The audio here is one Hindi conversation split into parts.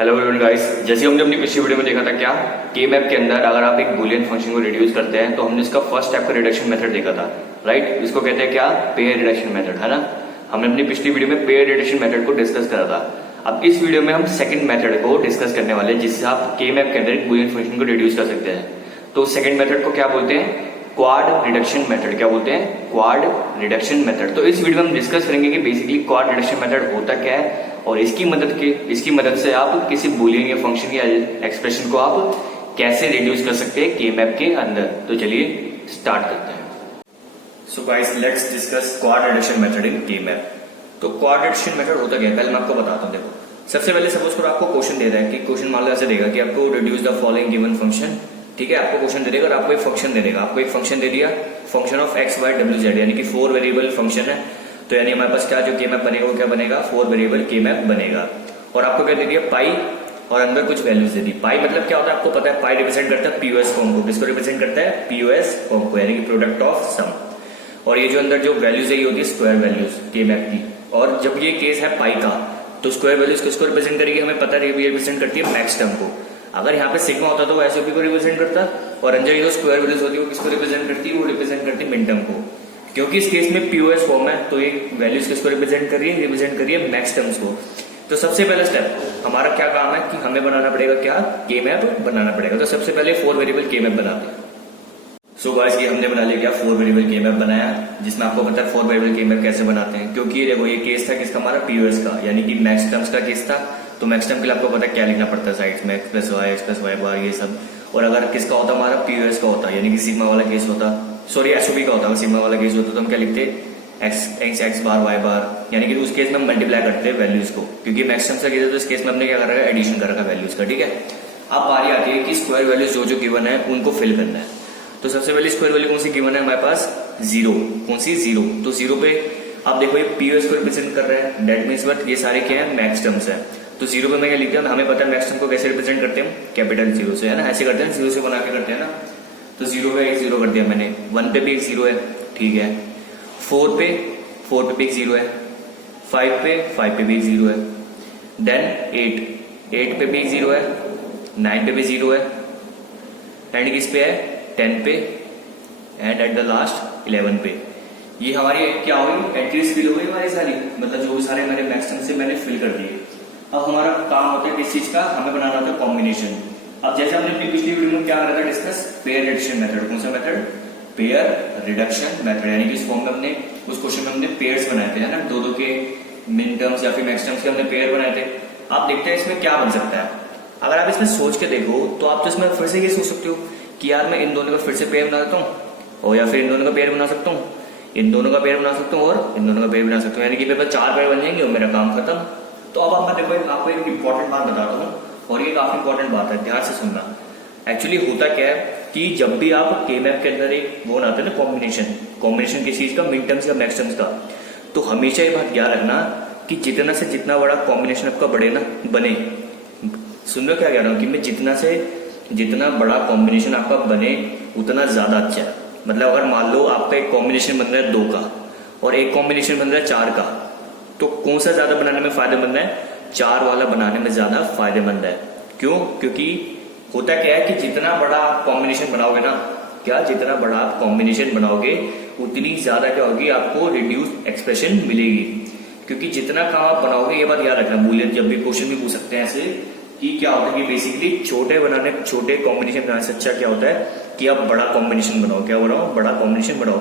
हेलो एवरीवन गाइस, जैसे हमने अपनी पिछली वीडियो में देखा था क्या के मैप के अंदर अगर आप एक बूलियन फंक्शन को रिड्यूस करते हैं तो हमने इसका फर्स्ट स्टेप का रिडक्शन मेथड देखा था, राइट। इसको कहते हैं क्या, पेयर रिडक्शन मेथड, है ना। हमने अपनी पिछली वीडियो में पेयर रिडक्शन मेथड को डिस्कस करा था। अब इस वीडियो में हम सेकंड मेथड को डिस्कस करने वाले हैं जिससे आप के मैप के अंदर एक बूलियन फंक्शन को रिड्यूस कर सकते हैं। तो सेकंड मेथड को क्या बोलते हैं, क्वाड रिडक्शन मेथड। क्या बोलते हैं, क्वाड रिडक्शन मेथड। तो इस वीडियो में हम डिस्कस करेंगे कि बेसिकली क्वाड रिडक्शन मेथड होता क्या है और इसकी मदद से आप किसी बूलियन या फंक्शन या एक्सप्रेशन को आप कैसे रिड्यूस कर सकते हैं के मैप के अंदर। तो चलिए स्टार्ट करते हैं। So guys, let's discuss quad reduction method in K map. तो क्वाड रिडक्शन मेथड होता क्या है, पहले मैं आपको बताता हूँ। देखो, सबसे पहले सपोज करो आपको क्वेश्चन दे रहा है कि क्वेश्चन मान लो ऐसे देगा कि आपको reduce the following given function. ठीक है, आपको क्वेश्चन दे देगा और आपको एक फंक्शन दे देगा। आपको एक फंक्शन दे दिया, फंक्शन ऑफ एक्स वाई डब्ल्यू जेड, यानी कि 4 वेरिएबल फंक्शन है। तो यानी हमारे पास क्या जो के मैप बनेगा वो क्या बनेगा, 4 वेरिएबल के मैप बनेगा। और आपको क्या दे दिया, पाई, और अंदर कुछ वैल्यूज दे दी। पाई मतलब क्या होता है आपको पता है, पाई रिप्रेजेंट करता है पीओएस फॉर्म को। किसको रिप्रेजेंट करता है, पीओएस फॉर्म को, यानी कि प्रोडक्ट ऑफ सम। और ये जो अंदर जो वैल्यूज है ये होती है स्क्वायर वैल्यूज के मैप की। और जब ये केस है पाई का तो स्क्वायर वैल्यूज किसको रिप्रेजेंट करेगी, हमें पता है ये रिप्रेजेंट करती है मैक्स टर्म को। अगर यहाँ पे सिग्मा होता तो एसओपी को रिप्रेजेंट करता, और अंदर ये जो स्क्वायर वैल्यूज होती है वो किसको रिप्रेजेंट करती है, वो रिप्रेजेंट करती है मिन टर्म को। क्योंकि इस केस में पीओएस फॉर्म है तो ये वैल्यूज किसको रिप्रेजेंट कर रही है, रिप्रेजेंट कर रही है मैक्स टर्म्स को। तो सबसे पहला स्टेप हमारा क्या काम है कि हमें बनाना पड़ेगा क्या, के मैप बनाना पड़ेगा। तो सबसे पहले 4 वेरिएबल के मैप बनाते हैं। सो गाइस, ये हमने बना लिया क्या, 4 वेरिएबल के मैप बनाया, जिसमें आपको पता है 4 वेरिएबल के मैप कैसे बनाते हैं। क्योंकि देखो ये केस था किसका, हमारा पीओएस का, यानी कि मैक्स टर्म्स का केस था। तो मैक्स टर्म के लिए आपको पता है क्या लिखना पड़ता है साइड्स में, एक्स प्लस वाई बार, ये सब। और अगर किसका होता हमारा पीओएस का होता, यानी कि सिग्मा वाला केस होता, सॉरी एसओपी का होता, सिग्मा वाला केस होता, तो हम क्या लिखते एक्स बार वाई बार, यानी कि उस केस में हम मल्टीप्लाई करते हैं वैल्यूज को। क्योंकि मैक्स टर्म्स का केस है तो इस केस में हमने क्या कर रखा है, एडिशन कर रखा है वैल्यूज का। ठीक है, अब बारी आती है कि स्क्वायर वैल्यूज जो गिवन है उनको फिल करना है। तो सबसे पहले स्क्वायर वैल्यू कौन सी गिवन है हमारे पास, 0। कौन सी, 0। तो 0 पे आप देखो ये पीओएस को रिप्रेजेंट कर रहा है, डेट मीन्स बट ये सारे क्या है, मैक्स टर्म्स है। तो 0 पे मैं क्या लिखता हूँ, हमें पता है मैक्स टर्म को कैसे रिप्रेजेंट करते हैं, कैपिटल 0 से, है ना। ऐसे करते हैं, 0 से बना के करते हैं ना। तो 0 पे एक 0 कर दिया मैंने, 1 पे भी एक 0 है, ठीक है। 4 पे भी एक 0 है, 5 पे भी एक 0 है। देन 8 पे भी एक 0 है, 9 पे भी 0 है, एंड किस पे है, 10 पे, एंड एट द लास्ट 11 पे। ये हमारी क्या होगी, एंट्रीज फिल हो गई हमारी सारी, मतलब जो भी सारे मैंने मैक्स टर्म से मैंने फिल कर दिए। अब हमारा काम होता है किस चीज का, हमें बनाना होता है कॉम्बिनेशन। अब जैसे हमने अपनी पिछली वीडियो में क्या करा था डिस्कस, पेयर रिडक्शन मेथड। कौन सा मेथड, पेयर रिडक्शन मेथड, यानी कि इस फॉर्म में हमने उस क्वेश्चन में हमने पेयर्स बनाए थे, है ना। दो के मिन टर्म्स या फिर मैक्स टर्म्स के हमने पेयर बनाए थे। आप देखते हैं इसमें क्या बन सकता है। अगर आप इसमें सोच के देखो तो आप तो इसमें फिर से ये सोच सकते हो कि यार मैं इन दोनों का फिर से पेयर बना देता हूँ, और या फिर इन दोनों का पेयर बना सकता हूँ, इन दोनों का पेयर बना सकता हूँ, और इन दोनों का पेयर बना सकता हूँ, यानी कि मेरे पास 4 पेयर बन जाएंगे और मेरा काम खत्म। तो अब मैं देखो आपको एक इंपॉर्टेंट बात बताता हूँ, और ये काफी इंपॉर्टेंट बात है, ध्यान से सुनना। एक्चुअली होता क्या है कि जब भी आप के मैप के अंदर एक वो बनाते हैं ना, कॉम्बिनेशन किसी चीज का, मिन टर्म्स का, मैक्स टर्म्स का, तो हमेशा ये बात याद रखना कि जितना से जितना बड़ा कॉम्बिनेशन आपका बने, सुन लो क्या कह रहा हूँ, कि मैं जितना बड़ा कॉम्बिनेशन आपका बने उतना ज्यादा अच्छा है। मतलब अगर मान लो आपका एक कॉम्बिनेशन बन रहा है 2 का और एक कॉम्बिनेशन बन रहा है 4 का, तो कौन सा ज्यादा बनाने में फायदेमंद है, 4 वाला बनाने में ज्यादा फायदेमंद है। क्यों, क्योंकि होता क्या है कि जितना बड़ा आप कॉम्बिनेशन बनाओगे ना, जितना बड़ा आप कॉम्बिनेशन बनाओगे उतनी ज्यादा क्या होगी, आपको रिड्यूस एक्सप्रेशन मिलेगी। क्योंकि जितना काम आप बनाओगे, ये बात याद रखना, बूलियन जब भी क्वेश्चन भी पूछ सकते हैं ऐसे कि क्या होता है कि बेसिकली छोटे कॉम्बिनेशन बनाने से अच्छा क्या होता है कि आप बड़ा कॉम्बिनेशन बनाओ। क्या बनाओ, बड़ा कॉम्बिनेशन बनाओ।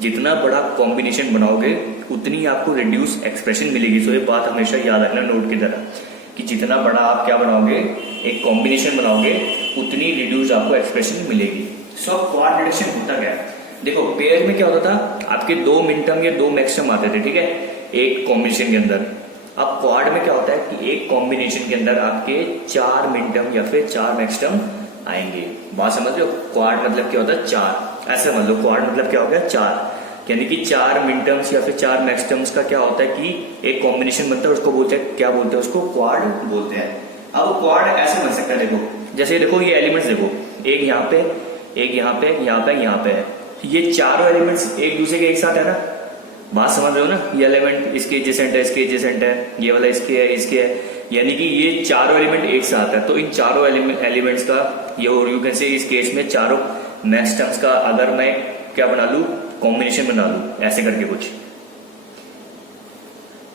जितना बड़ा कॉम्बिनेशन बनाओगे उतनी आपको रिड्यूस एक्सप्रेशन मिलेगी। तो ये बात हमेशा याद रखना नोट की तरह, कि जितना बड़ा आप क्या बनाओगे, एक कॉम्बिनेशन बनाओगे, उतनी रिड्यूस आपको एक्सप्रेशन मिलेगी। सो क्वाड रिडक्शन होता क्या है, देखो पेयर में क्या होता था, आपके 2 मिन टर्म या 2 मैक्स टर्म आते थे, ठीक है, एक कॉम्बिनेशन के अंदर। अब क्वाड में क्या होता है कि एक कॉम्बिनेशन के अंदर आपके 4 मिन टर्म या फिर 4 मैक्स टर्म आएंगे। बात समझ लो, क्वाड मतलब क्या होता है, 4। ऐसे समझ लो, क्वाड मतलब क्या हो गया, 4, यानी कि 4 मिन टर्म्स या फिर 4 मैक्स टर्म्स का क्या होता है कि एक कॉम्बिनेशन बनता है, उसको बोलते हैं, क्या बोलते हैं उसको, क्वाड बोलते हैं। अब क्वाड ऐसे बन सकता है, देखो जैसे देखो ये एलिमेंट्स देखो, एक यहाँ पे, एक यहाँ पे, यहाँ पे, यहाँ पे है, ये चारों एलिमेंट्स एक दूसरे के एक साथ है ना। बात समझ रहे हो ना, ये एलिमेंट इसके एडजेसेंट है, इसके एडजेसेंट है, ये वाला इसके है, इसके है, यानी कि ये चारों एलिमेंट एक साथ है, तो इन चारों एलिमेंट्स का ये यू कैन से इस केस में चारों मैक्स टर्म्स का अगर मैं क्या बना लू, कॉम्बिनेशन बना लू ऐसे करके कुछ,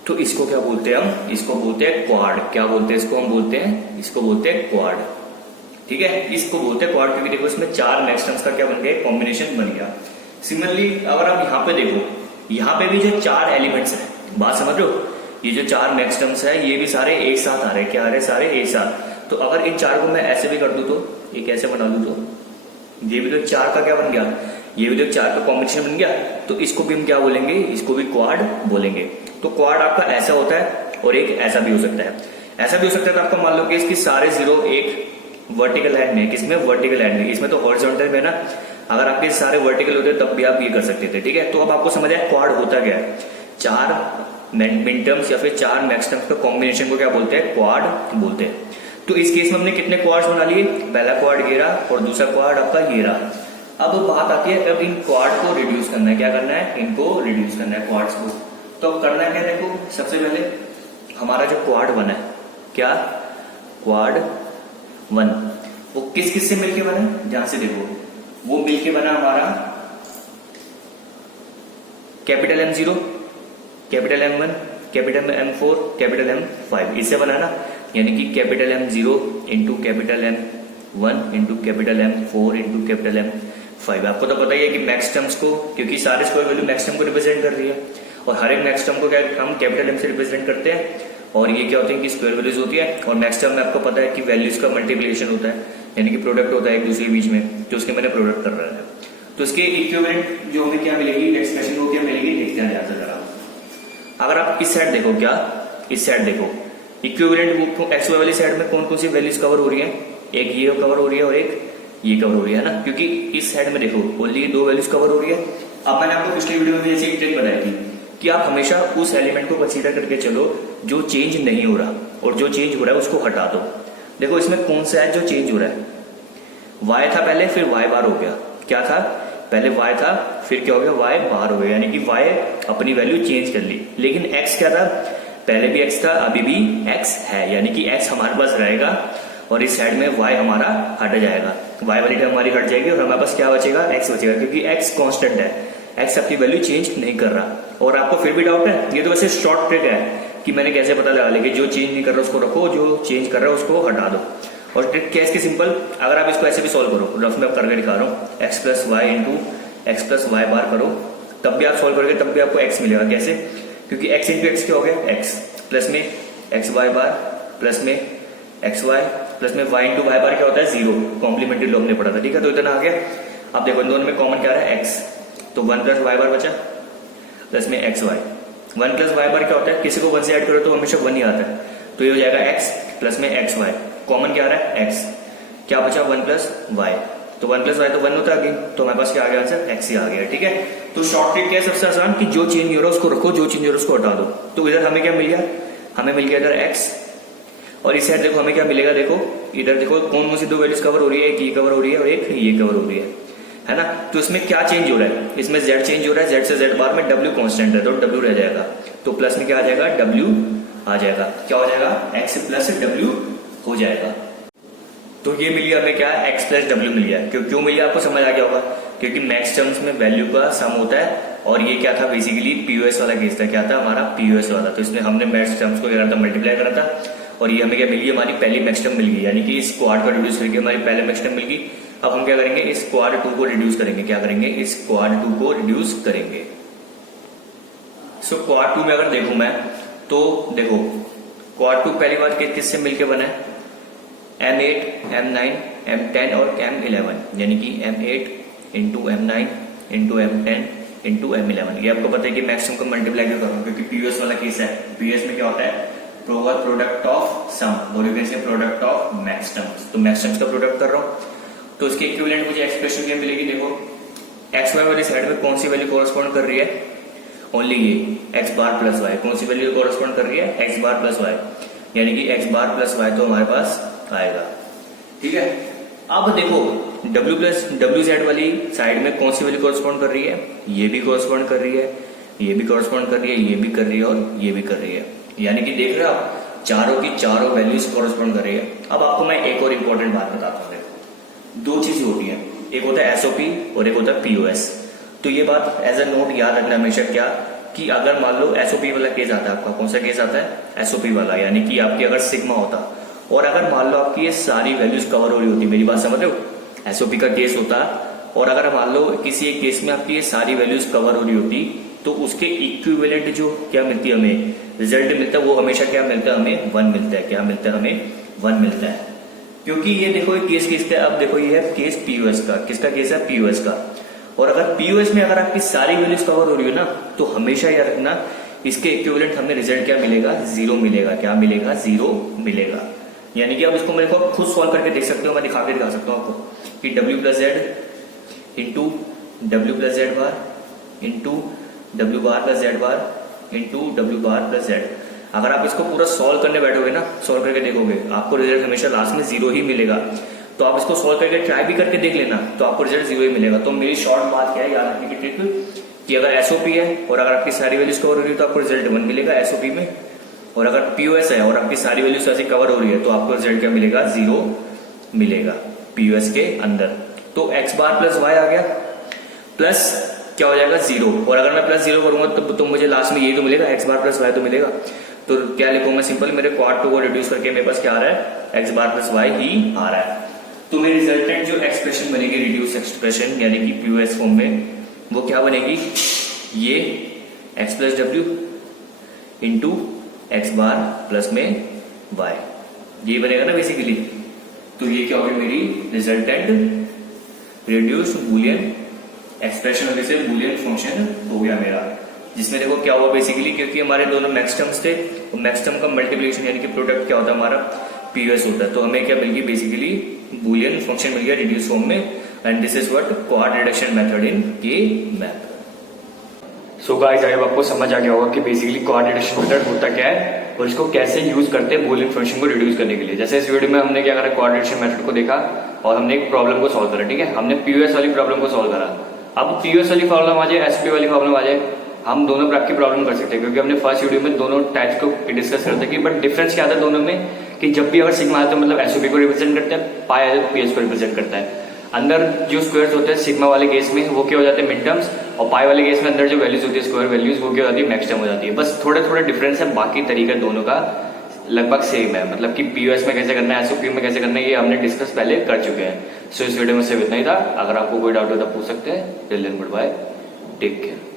तो इसको क्या बोलते हैं हम, इसको बोलते हैं क्वाड। क्या बोलते हैं इसको, हम बोलते हैं इसको बोलते हैं क्वाड। ठीक है, इसको बोलते हैं क्वाड क्योंकि देखो इसमें चार मैक्स टर्म्स का क्या बन गया, कॉम्बिनेशन बन गया। सिमिलरली अगर आप यहाँ पे देखो, यहाँ पे भी जो चार एलिमेंट्स है, बात समझ लो, ये जो चार मैक्स टर्म्स है ये भी सारे एक साथ आ रहे हैं। क्या आ रहे हैं, सारे एक साथ। तो अगर इन चार को मैं ऐसे भी कर दूं तो ये कैसे बना दूं, तो ये भी तो चार का क्या बन गया, ये भी तो चार का कॉम्बिनेशन बन गया। तो इसको भी हम क्या बोलेंगे, इसको भी क्वाड बोलेंगे। तो क्वाड आपका ऐसा होता है और एक ऐसा भी हो सकता है। ऐसा भी हो सकता है तो आपको मान लो कि इसकी सारे जीरो एक वर्टिकल लाइन में, किसमें, वर्टिकल लाइन में, इसमें तो हॉरिजॉन्टल में ना। अगर आपके सारे वर्टिकल होते तब भी आप ये कर सकते थे। ठीक है, तो अब आपको समझ आया क्वाड होता क्या है। चार मिन टर्म्स या फिर चार मैक्स टर्म्स का कॉम्बिनेशन को क्या बोलते हैं, क्वाड बोलते हैं। तो इस केस में हमने कितने क्वाड्स बना लिए, पहला क्वाड ये रहा और दूसरा क्वाड आपका ये रहा। अब बात आती है, अब इन क्वाड को रिड्यूस करना है। क्या करना है, इनको रिड्यूस करना है क्वाड्स को। तो अब करना क्या, देखो सबसे पहले हमारा जो क्वाड वन है, क्या क्वाड वन, वो किस किस से मिलके बना, जहां से देखो वो मिलके बना हमारा capital M0, capital M1, capital M4, capital M5, इससे बना ना। यानी कि capital M0 into capital M1 into capital M4 into capital M5। आपको तो पता ही है कि मैक्स टर्म्स को, क्योंकि सारे स्क्वायर वैल्यू मैक्स टर्म को रिप्रेजेंट कर रही है और हर एक मैक्स टर्म को क्या हम कैपिटल M से रिप्रेजेंट करते हैं। और ये क्या होते हैं कि स्क्वायर वैल्यूज होती है। और मैक्स टर्म में आपको पता है कि वैल्यूज का मल्टीप्लिकेशन होता है, यानी कि प्रोडक्ट होता है एक दूसरे के बीच में, जो उसके मैंने प्रोडक्ट कर रहा है। तो इसके इक्विवेलेंट जो हमें क्या मिलेगी, एक्सप्रेशन को क्या मिलेगी, देखते हैं ध्यान से जरा। अगर आप इस साइड देखो, क्या इस साइड देखो, इक्विवेलेंट एक्स वाई वाली साइड में कौन कौन सी वैल्यूज कवर हो रही है, एक ये कवर हो रही है और एक ये कवर हो रही है ना। क्योंकि इस साइड में देखो ओनली दो वैल्यूज कवर हो रही है। अब मैंने आपको पिछली वीडियो में जैसे एक ट्रिक बताई थी कि आप हमेशा उस एलिमेंट को कंसीडर करके चलो जो चेंज नहीं हो रहा, और जो चेंज हो रहा है उसको हटा दो। देखो इसमें कौन सा है जो चेंज हो रहा है, y था पहले, फिर y बार हो गया। क्या था, पहले y था, फिर क्या हो गया, y बार हो गया। यानी कि y अपनी वैल्यू चेंज कर ली। लेकिन x क्या था, पहले भी x था, अभी भी x है। यानी कि x हमारे पास रहेगा और इस साइड में y हमारा हट जाएगा, y वाली टर्म हमारी हट जाएगी और हमारे पास क्या बचेगा, x बचेगा। क्योंकि x कांस्टेंट है, x अपनी वैल्यू चेंज नहीं कर रहा। और आपको फिर भी डाउट है, ये तो वैसे शॉर्ट ट्रिक है कि मैंने कैसे पता लगा लिया कि जो चेंज नहीं कर रहा उसको रखो, जो चेंज कर रहा है उसको हटा दो। और ट्रिक क्या है इसकी, सिंपल। अगर आप इसको ऐसे भी सॉल्व करो, रफ में करके दिखा रहा हूँ, x plus y into x plus y bar करो, तब भी आप सॉल्व करोगे तब भी आपको x मिलेगा। कैसे, क्योंकि x इंटू एक्स क्या हो गया, x प्लस में एक्स वाई बार प्लस में एक्स वाई प्लस में वाई इंटू वाई बार क्या होता है, जीरो। कॉम्प्लीमेंट्री लॉ हमने पढ़ा था। ठीक है, तो इतना आ गया। अब देखो इन दोनों में कॉमन क्या रहा है, x, तो 1 प्लस वाई बार बचा प्लस में एक्स वाई। 1 प्लस वाई बार क्या होता है, किसी को 1 से ऐड करो तो हमेशा 1 ही आता है, तो ये हो जाएगा x प्लस में एक्स वाई। कॉमन क्या आ रहा है, x, क्या बचा 1 प्लस वाई, तो 1 प्लस वाई तो 1 होता है, तो हमारे पास क्या आ गया आंसर, x ही आ गया। ठीक है, तो शॉर्ट ट्रिक क्या है, सबसे आसान कि जो चेंज हो रहा है उसको रखो, जो चेंज हो रहा है उसको हटा दो। तो इधर हमें क्या मिल गया, हमें मिल गया इधर x, और इस साइड देखो हमें क्या मिलेगा, देखो इधर देखो कौन कौन सी दो वैल्यूज कवर हो रही है, एक ये कवर हो रही है और एक ये कवर हो रही है ना। तो इसमें क्या चेंज हो रहा है, इसमें z चेंज हो रहा है, z से z बार में w कांस्टेंट है तो w रह जाएगा, तो प्लस में क्या आ जाएगा, w आ जाएगा। क्या हो जाएगा, x प्लस w हो जाएगा। तो ये मिल गया हमें क्या, x प्लस w मिल गया। क्यों मिल गया, आपको समझ आ गया होगा, क्योंकि मैक्स टर्म्स में वैल्यू का सम होता है और ये क्या था, बेसिकली पीओएस वाला केस था। क्या था हमारा, पीओएस वाला। तो इसमें हमने मैक्स टर्म्स को क्या करना था, मल्टीप्लाई करना था, और ये हमें क्या मिल गई, हमारी पहली मैक्स टर्म मिल गई। यानी कि इस क्वाड को रिड्यूस करके हमारी पहले मैक्स टर्म मिल गई। अब हम क्या करेंगे, इस क्वाड 2 को रिड्यूस करेंगे। क्या करेंगे, इस क्वाड 2 को रिड्यूस करेंगे। सो क्वाड 2 में अगर देखूं मैं, तो देखो क्वाड 2 पहली बार किससे मिलकर बना है, M8, M9, M10 और M11। यानी कि M8 into M9 into M10 into M11। ये आपको पता है कि मैक्सिमम को मल्टीप्लाई क्यों करूँ, क्योंकि पीओएस वाला केस है। पीओएस में क्या होता है, प्रोडक्ट ऑफ सम, और you can say product of max terms. तो मैक्स टर्म्स का प्रोडक्ट कर रहा हूँ, तो इसके इक्विवेलेंट मुझे एक्सप्रेशन क्या मिलेगी, देखो एक्स वाई वाली साइड में कौन सी वैल्यू कोरस्पॉन्ड कर रही है, ओनली ये एक्स बार प्लस वाई। कौन सी वैल्यू कोरस्पॉन्ड कर रही है, एक्स बार प्लस वाई। यानी कि एक्स बार प्लस वाई तो हमारे पास आएगा। ठीक है, अब देखो डब्ल्यू जेड वाली साइड में कौन सी वैल्यू कोरस्पॉन्ड कर रही है, ये भी कोरस्पॉन्ड कर रही है, ये भी कोरस्पॉन्ड कर रही है, ये भी कर रही है और ये भी कर रही है। यानी कि देख रहे हो आप, चारों की चारों वैल्यूज कॉरेस्पॉन्ड कर रही है। अब आपको मैं एक और इंपॉर्टेंट बात बताता हूँ। दो चीजें होती हैं, एक होता है एसओपी और एक होता है पीओएस। तो ये बात एज अ नोट याद रखना हमेशा, क्या कि अगर मान लो एसओपी वाला केस आता है आपका, कौन सा केस आता है? एसओपी वाला, यानी कि आपकी अगर सिग्मा होता और अगर मान लो आपकी ये सारी वैल्यूज कवर हो रही होती, मेरी बात समझ रहे हो? एसओपी का केस होता और अगर मान लो किसी एक केस में आपकी ये सारी वैल्यूज कवर हो रही होती, तो उसके इक्विवेलेंट जो क्या मिलती है हमें, रिजल्ट मिलता है, वो हमेशा क्या मिलता है हमें? 1 मिलता है। क्या मिलता है हमें? 1 मिलता है। क्योंकि ये देखो केस किसका है? अब देखो ये है केस पीओएस का। किसका केस है? पीओएस का। और अगर पीओएस में अगर आपकी सारी वैल्यूज कवर हो रही है ना, तो हमेशा याद रखना इसके इक्विवेलेंट हमें रिजल्ट क्या मिलेगा? 0 मिलेगा। क्या मिलेगा? 0 मिलेगा। यानी कि आप इसको मेरे को खुद सॉल्व करके देख सकते हो, मैं दिखा के दिखा सकता हूँ आपको कि w plus Z into W plus Z bar into W bar plus Z bar into W bar plus Z. अगर आप इसको पूरा सॉल्व करने बैठोगे ना, सॉल्व करके देखोगे, आपको रिजल्ट हमेशा लास्ट में 0 ही मिलेगा। तो आप इसको सॉल्व करके ट्राई भी करके देख लेना, तो आपको रिजल्ट 0 ही मिलेगा। तो मेरी शॉर्ट बात क्या है याद रखने की ट्रिक, कि अगर एसओपी है और अगर आपकी सारी वैल्यूज कवर हो रही है तो आपको रिजल्ट 1 मिलेगा एसओपी में, और अगर पीओएस है और आपकी सारी वैल्यूज ऐसे कवर हो रही है तो आपको रिजल्ट क्या मिलेगा? 0 मिलेगा पीओएस के अंदर। तो एक्स बार प्लस वाई आ गया, प्लस क्या हो जाएगा? 0। और अगर मैं प्लस 0 करूंगा तो मुझे लास्ट में यही तो मिलेगा, एक्स बार प्लस वाई तो मिलेगा। तो क्या लिखूंगा? सिंपल, मेरे क्वाड टू को रिड्यूस करके मेरे पास क्या आ रहा है? एक्स बार प्लस वाई ही आ रहा है। तो मेरी रिजल्टेंट जो एक्सप्रेशन बनेगी, रिड्यूस एक्सप्रेशन यानी कि पीओएस फॉर्म में, वो क्या बनेगी? ये एक्स प्लस डब्ल्यू इंटू एक्स बार प्लस में वाई, ये बनेगा ना बेसिकली। तो ये क्या होगी? मेरी रिजल्टेंट रिड्यूस बुलियन एक्सप्रेशन होने से बुलियन फंक्शन हो गया मेरा, जिसमें देखो क्या हुआ बेसिकली, क्योंकि हमारे दोनों मैक्स टर्म्स थे, और मैक्स टर्म का मल्टीप्लिकेशन यानी कि प्रोडक्ट क्या होता है हमारा? पीओएस होता है। तो हमें क्या मिल गई? बेसिकली बुलियन फंक्शन मिल गया रिड्यूस फॉर्म में, and this is what quad reduction method in K map. So guys, I hope आपको समझ आ गया होगा कि बेसिकली क्वाड रिडक्शन मेथड होता क्या है और इसको कैसे यूज करते हैं बुलियन फंक्शन को रिड्यूस करने के लिए। जैसे इस वीडियो में हमने क्या करा, क्वाड रिडक्शन मेथड को देखा और हमने एक प्रॉब्लम को सॉल्व करा। ठीक है, हमने पीओएस वाली प्रॉब्लम को सॉल्व करा। अब पीओएस वाली प्रॉब्लम आ जाए, एसपी वाली प्रॉब्लम आ जाए, हम दोनों प्रकार की प्रॉब्लम कर सकते हैं, क्योंकि हमने फर्स्ट वीडियो में दोनों टाइप्स को डिस्कस करते हैं। बट डिफरेंस क्या आता है दोनों में, कि जब भी अगर सिग्मा आए तो मतलब एसओपी को रिप्रेजेंट करता है, पाई आए तो पीएस को रिप्रेजेंट करता है। अंदर जो स्क्वायर्स होते हैं सिग्मा वाले केस में वो क्या हो जाते हैं? मिड टर्म्स, और पाई वाले केस में अंदर जो वैल्यूज होती है स्क्वायर वैल्यूज वो क्या होती है? मैक्स टर्म हो जाती है। बस थोड़े थोड़े डिफरेंस है, बाकी तरीका दोनों का लगभग सेम है। मतलब कि पीओएस में कैसे करना है, एसओपी में कैसे करना है, ये हमने डिस्कस पहले कर चुके हैं। सो इस वीडियो में सिर्फ इतना ही था। अगर आपको कोई डाउट हो तो पूछ सकते हैं। Till then goodbye, take care.